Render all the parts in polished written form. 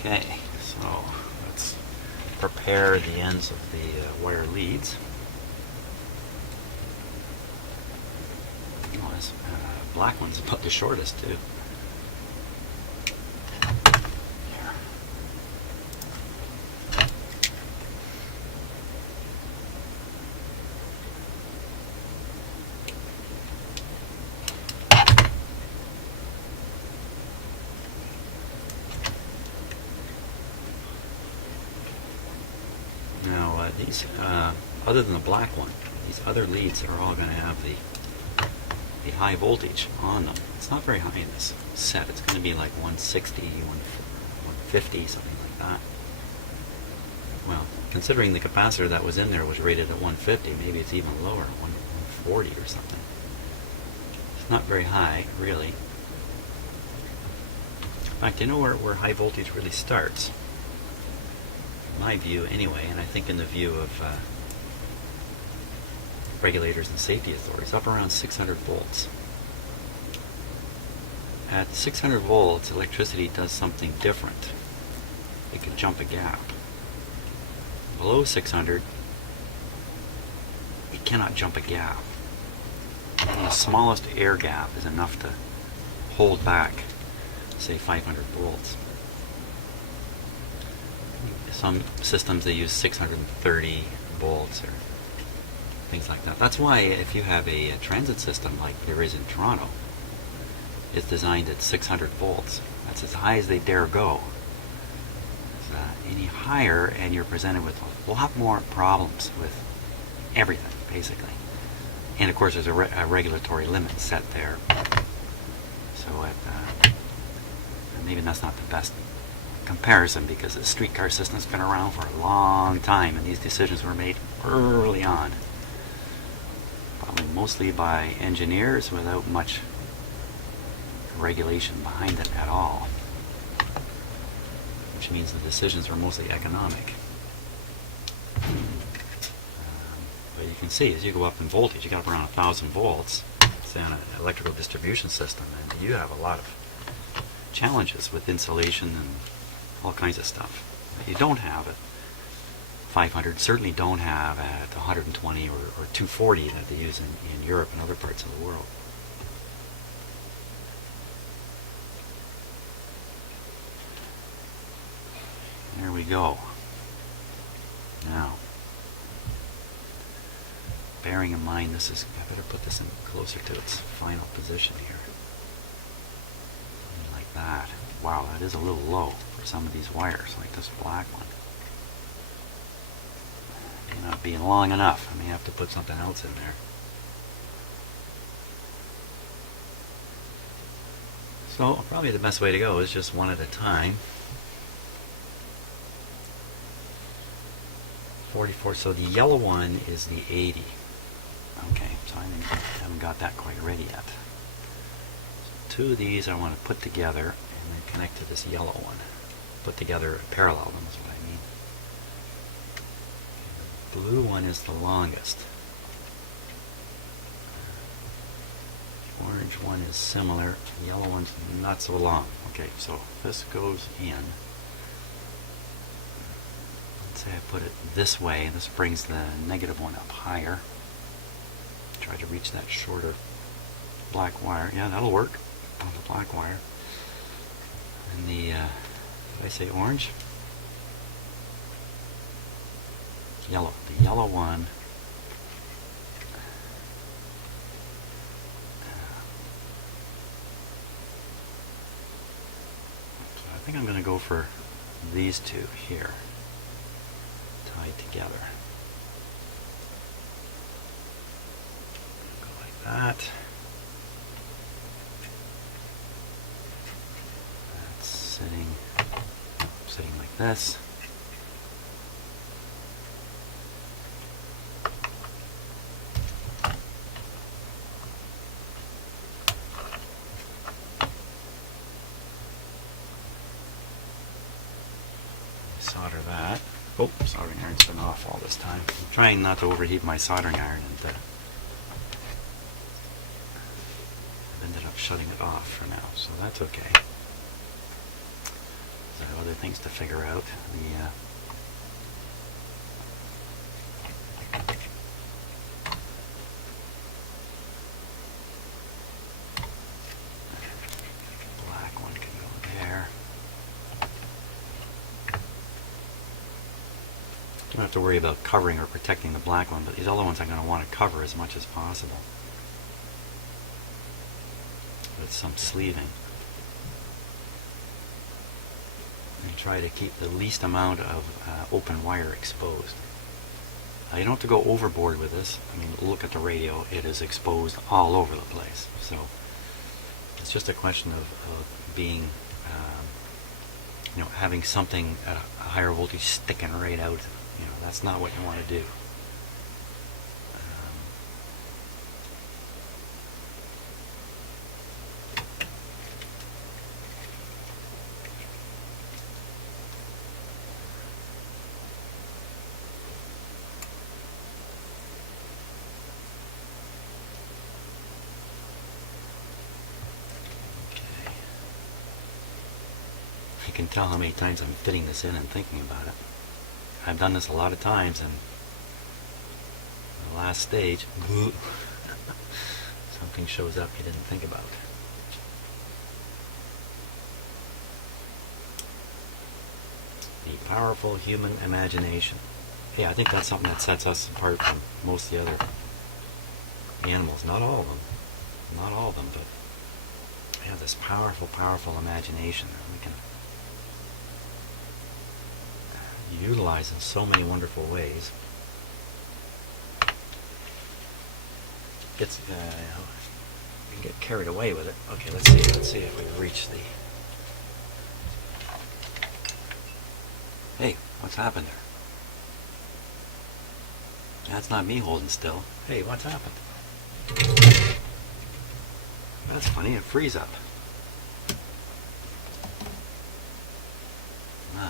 Okay, so let's prepare the ends of the wire leads. Oh, this black one's about the shortest too. Now these, other than the black one, these other leads are all going to have the high voltage on them. It's not very high in this set. It's going to be like 160, 150, something like that. Well, considering the capacitor that was in there was rated at 150, maybe it's even lower, 140 or something. It's not very high, really. In fact, you know where high voltage really starts? In my view, anyway, and I think in the view of regulators and safety authorities, up around 600 volts. At 600 volts, electricity does something different. It can jump a gap. Below 600, it cannot jump a gap. And the smallest air gap is enough to hold back, say, 500 volts. Some systems, they use 630 volts or things like that. That's why if you have a transit system like there is in Toronto, it's designed at 600 volts. That's as high as they dare go. Any higher and you're presented with a lot more problems with everything, basically. And of course there's a regulatory limit set there. So maybe that's not the best comparison, because the streetcar system's been around for a long time and these decisions were made early on. Probably mostly by engineers without much regulation behind it at all. Which means the decisions were mostly economic. But you can see as you go up in voltage, you got up around 1,000 volts, say on an electrical distribution system, and you have a lot of challenges with insulation and all kinds of stuff that you don't have at 500, certainly don't have at 120 or 240 that they use in Europe and other parts of the world. There we go. Now, bearing in mind this is, I better put this in closer to its final position here. Something like that. Wow, that is a little low for some of these wires, like this black one. May not be long enough. I may have to put something else in there. So, probably the best way to go is just one at a time. 44, so the yellow one is the 80. Okay, so I haven't got that quite ready yet. So two of these I want to put together and then connect to this yellow one. Put together, parallel them is what I mean. The blue one is the longest. The orange one is similar. The yellow one's not so long. Okay, so this goes in. Say I put it this way, this brings the negative one up higher. Try to reach that shorter black wire. Yeah, that'll work on the black wire. And the, did I say orange? Yellow. The yellow one. So I think I'm going to go for these two here. Tied together. Go like that. That's sitting like this. Solder that. Oh, soldering iron's been off all this time. I'm trying not to overheat my soldering iron, and I've ended up shutting it off for now, so that's okay. I have other things to figure out. Black one can go there. Don't have to worry about covering or protecting the black one, but these other ones I'm going to want to cover as much as possible with some sleeving. And try to keep the least amount of open wire exposed. You don't have to go overboard with this. I mean, look at the radio. It is exposed all over the place. So it's just a question of being, having something at a higher voltage sticking right out. That's not what you want to do. I can tell how many times I'm fitting this in and thinking about it. I've done this a lot of times, and the last stage, something shows up you didn't think about. The powerful human imagination. Yeah, I think that's something that sets us apart from most of the other animals. Not all of them, but we have this powerful, powerful imagination that we can utilize in so many wonderful ways. It's you can get carried away with it. Okay, let's see if we reach the. Hey, what's happened there? That's not me holding still. Hey, what's happened? That's funny. It frees up.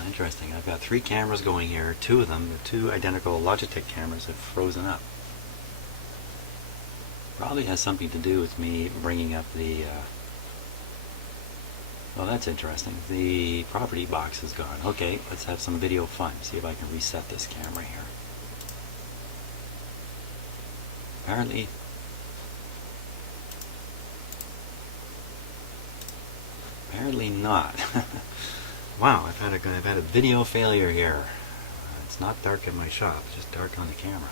Interesting. I've got 3 cameras going here. 2 of them, the 2 identical Logitech cameras, have frozen up. Probably has something to do with me bringing up the. Well, that's interesting. The property box is gone. Okay, let's have some video fun. See if I can reset this camera here. Apparently not. Wow, I've had a video failure here. It's not dark in my shop, it's just dark on the camera.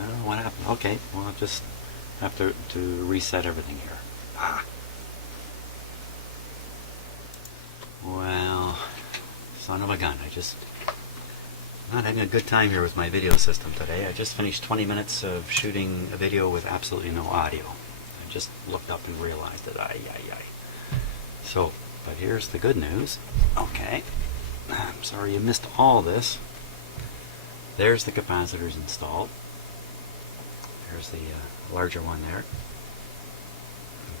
I don't know what happened. Okay, well, I'll just have to reset everything here. Well, son of a gun. I'm not having a good time here with my video system today. I just finished 20 minutes of shooting a video with absolutely no audio. I just looked up and realized that So, but here's the good news. Okay, I'm sorry you missed all this. There's the capacitors installed. There's the larger one there.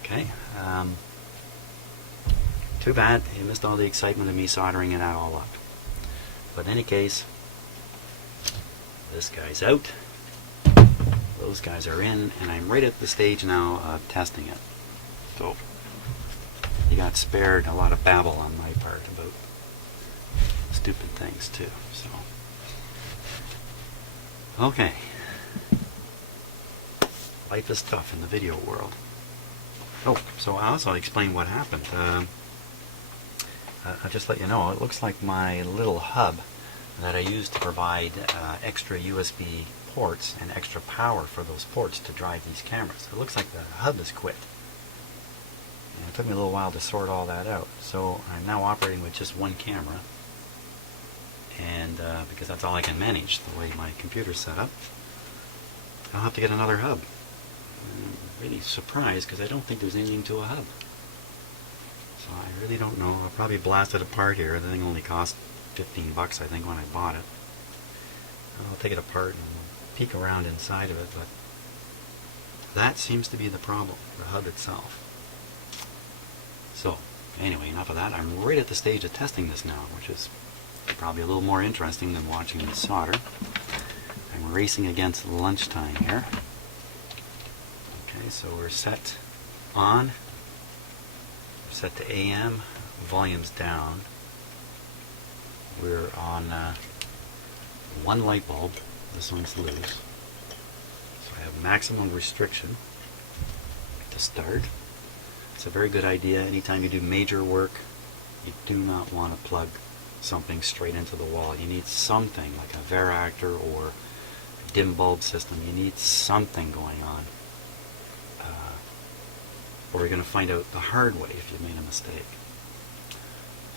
Okay, too bad you missed all the excitement of me soldering it all up. But in any case, this guy's out. Those guys are in, and I'm right at the stage now of testing it. So you got spared a lot of babble on my part about stupid things too. So okay, life is tough in the video world. Oh, so I'll also explain what happened. I'll just let you know, it looks like my little hub that I used to provide extra USB ports and extra power for those ports to drive these cameras. It looks like the hub has quit. And it took me a little while to sort all that out. So I'm now operating with just one camera, and because that's all I can manage the way my computer's set up, I'll have to get another hub. I'm really surprised because I don't think there's anything to a hub. So I really don't know. I'll probably blast it apart here. The thing only cost $15, I think, when I bought it. I'll take it apart and peek around inside of it, but that seems to be the problem, the hub itself. So, anyway, enough of that. I'm right at the stage of testing this now, which is probably a little more interesting than watching me solder. I'm racing against lunchtime here. Okay, so we're set on. We're set to AM, volume's down. We're on one light bulb. This one's loose. So I have maximum restriction to start. It's a very good idea. Anytime you do major work, you do not want to plug something straight into the wall. You need something like a varactor or a dim bulb system. You need something going on. Or you're going to find out the hard way if you made a mistake.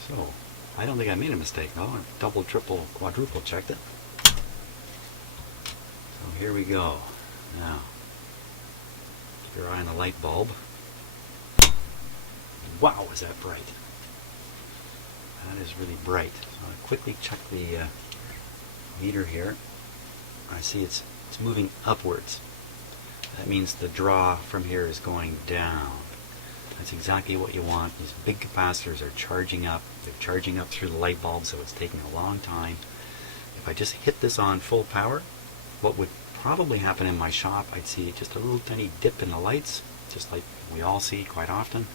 So, I don't think I made a mistake though. I double, triple, quadruple checked it. So here we go. Now, keep your eye on the light bulb. Wow, is that bright? That is really bright. So I'll quickly check the meter here. I see it's moving upwards. That means the draw from here is going down. That's exactly what you want. These big capacitors are charging up. They're charging up through the light bulb, so it's taking a long time. If I just hit this on full power, what would probably happen in my shop, I'd see just a little tiny dip in the lights, just like we all see quite often,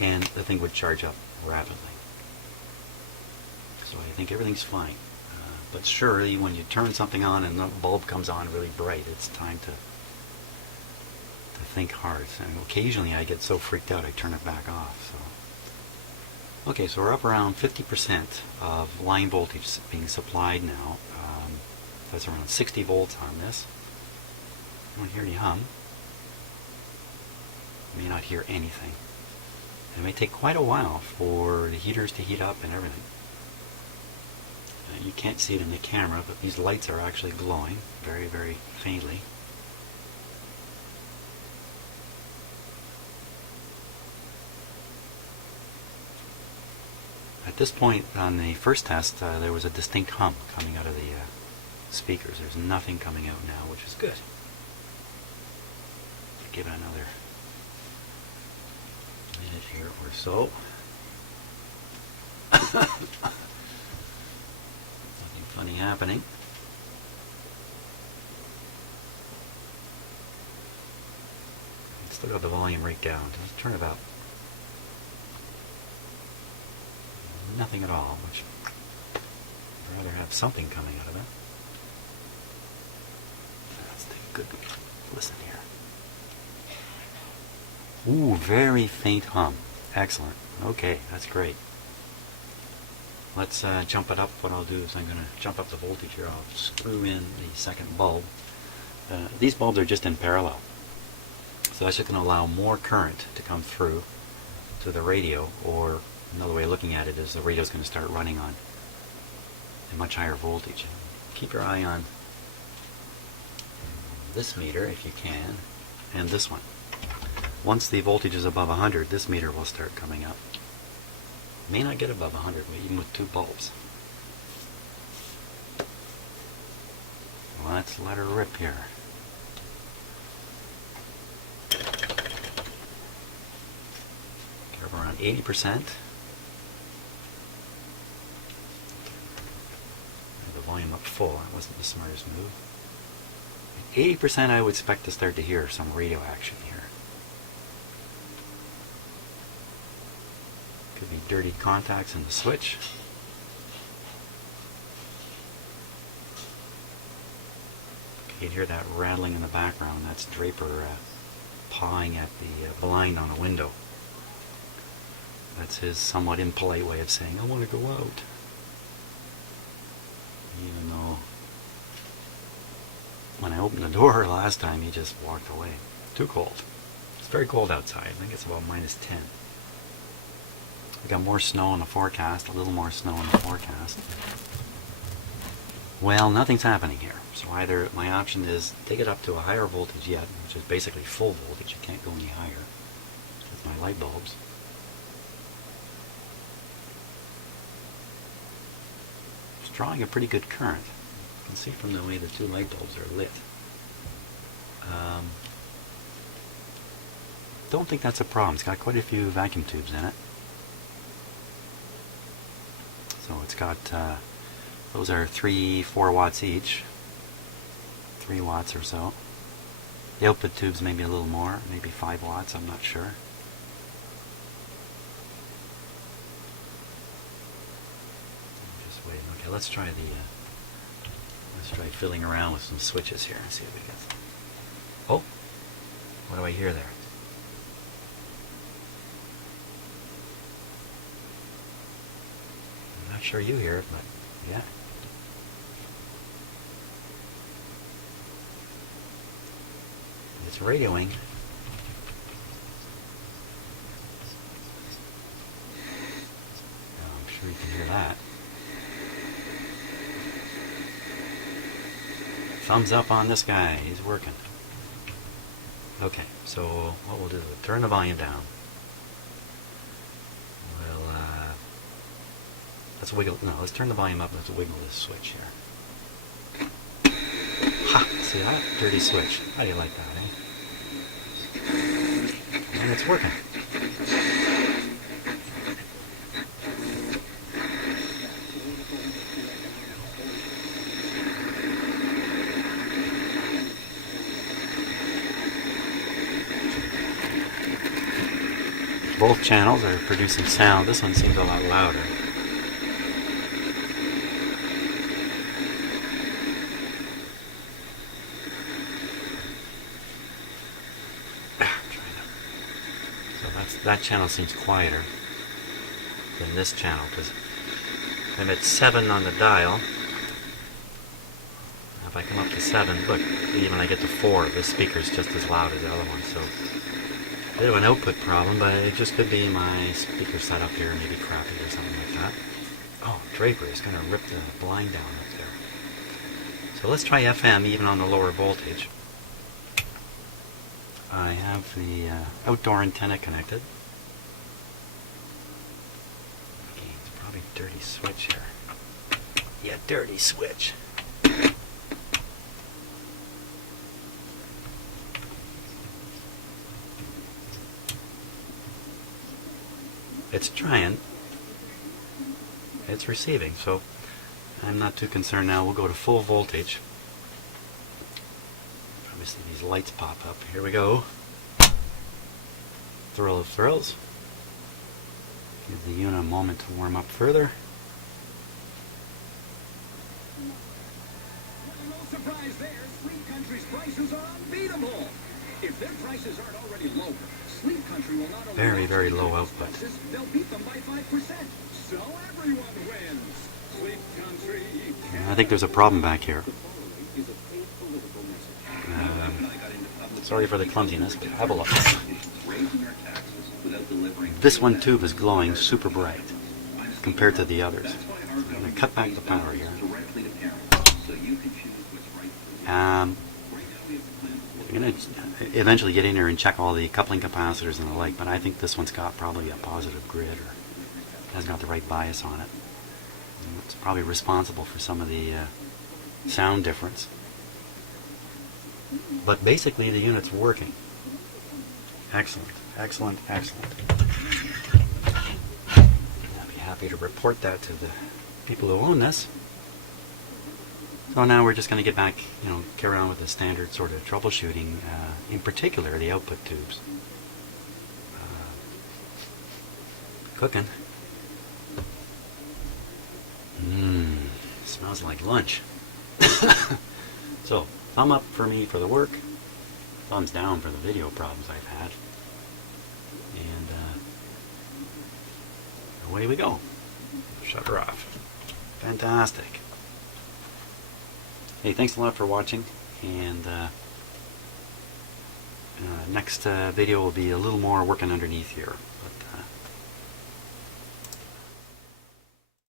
and the thing would charge up rapidly. So I think everything's fine. But surely when you turn something on and the bulb comes on really bright, it's time to think hard. And occasionally I get so freaked out I turn it back off. So, okay, so we're up around 50% of line voltage being supplied now. That's around 60 volts on this. You don't hear any hum. You may not hear anything. It may take quite a while for the heaters to heat up and everything. You can't see it in the camera, but these lights are actually glowing very, very faintly. At this point on the first test, there was a distinct hum coming out of the speakers. There's nothing coming out now, which is good. Give it another minute here or so. Nothing funny happening. Still got the volume right down. Just turn it up. Nothing at all, which I'd rather have something coming out of it. Let's take a good listen here. Ooh, very faint hum. Excellent. Okay, that's great. Let's jump it up. What I'll do is I'm going to jump up the voltage here. I'll screw in the second bulb. These bulbs are just in parallel. So that's just going to allow more current to come through to the radio, or another way of looking at it is the radio is going to start running on a much higher voltage. Keep your eye on this meter if you can, and this one. Once the voltage is above 100, this meter will start coming up. May not get above 100, even with two bulbs. Let's let her rip here. Get around 80%. The volume up full. That wasn't the smartest move. At 80% I would expect to start to hear some radio action here. Could be dirty contacts in the switch. You can hear that rattling in the background. That's Draper pawing at the blind on a window. That's his somewhat impolite way of saying, I want to go out. Even though when I opened the door last time, he just walked away. Too cold. It's very cold outside. I think it's about -10. We got more snow in the forecast, a little more snow in the forecast. Well, nothing's happening here. So either my option is take it up to a higher voltage yet, which is basically full voltage. You can't go any higher with my light bulbs. It's drawing a pretty good current. You can see from the way the two light bulbs are lit. Don't think that's a problem. It's got quite a few vacuum tubes in it. So it's got, those are 3-4 watts each. 3 watts or so. The output tubes maybe a little more, maybe 5 watts, I'm not sure. Okay, let's try fiddling around with some switches here and see what we get. Oh, what do I hear there? I'm not sure you hear it, but yeah. It's radioing. Oh, I'm sure you can hear that. Thumbs up on this guy. He's working. Okay, so what we'll do is turn the volume down. We'll let's wiggle. No, let's turn the volume up. Let's wiggle this switch here. Ha! See that? Dirty switch. How do you like that, eh? And it's working. Both channels are producing sound. This one seems a lot louder. So that channel seems quieter than this channel because I'm at 7 on the dial. If I come up to 7, look, even I get to 4, this speaker's just as loud as the other one. So a bit of an output problem, but it just could be my speaker setup here, maybe crappy or something like that. Oh, Draper is going to rip the blind down up there. So let's try FM even on the lower voltage. I have the outdoor antenna connected. Okay, it's probably a dirty switch here. Yeah, dirty switch. It's trying. It's receiving, so I'm not too concerned now. We'll go to full voltage. Obviously these lights pop up. Here we go. Thrill of thrills. Give the unit a moment to warm up further. No surprise there. Sleep Country's prices are unbeatable. If their prices aren't already lower, Sleep Country will not only very low output. Prices, they'll beat them by 5%. So everyone wins. Sleep Country. I think there's a problem back here. Sorry for the clumsiness, but have a look. This one tube is glowing super bright compared to the others. I'm going to cut back the power here. I'm going to eventually get in here and check all the coupling capacitors and the like, but I think this one's got probably a positive grid or hasn't got the right bias on it. And it's probably responsible for some of the sound difference. But basically the unit's working. Excellent, excellent, excellent. I'll be happy to report that to the people who own this. So now we're just going to get back, carry on with the standard sort of troubleshooting, in particular the output tubes. Cooking. Smells like lunch. So, thumb up for me for the work, thumbs down for the video problems I've had. And away we go. Shut her off. Fantastic. Hey, thanks a lot for watching, and next video will be a little more working underneath here.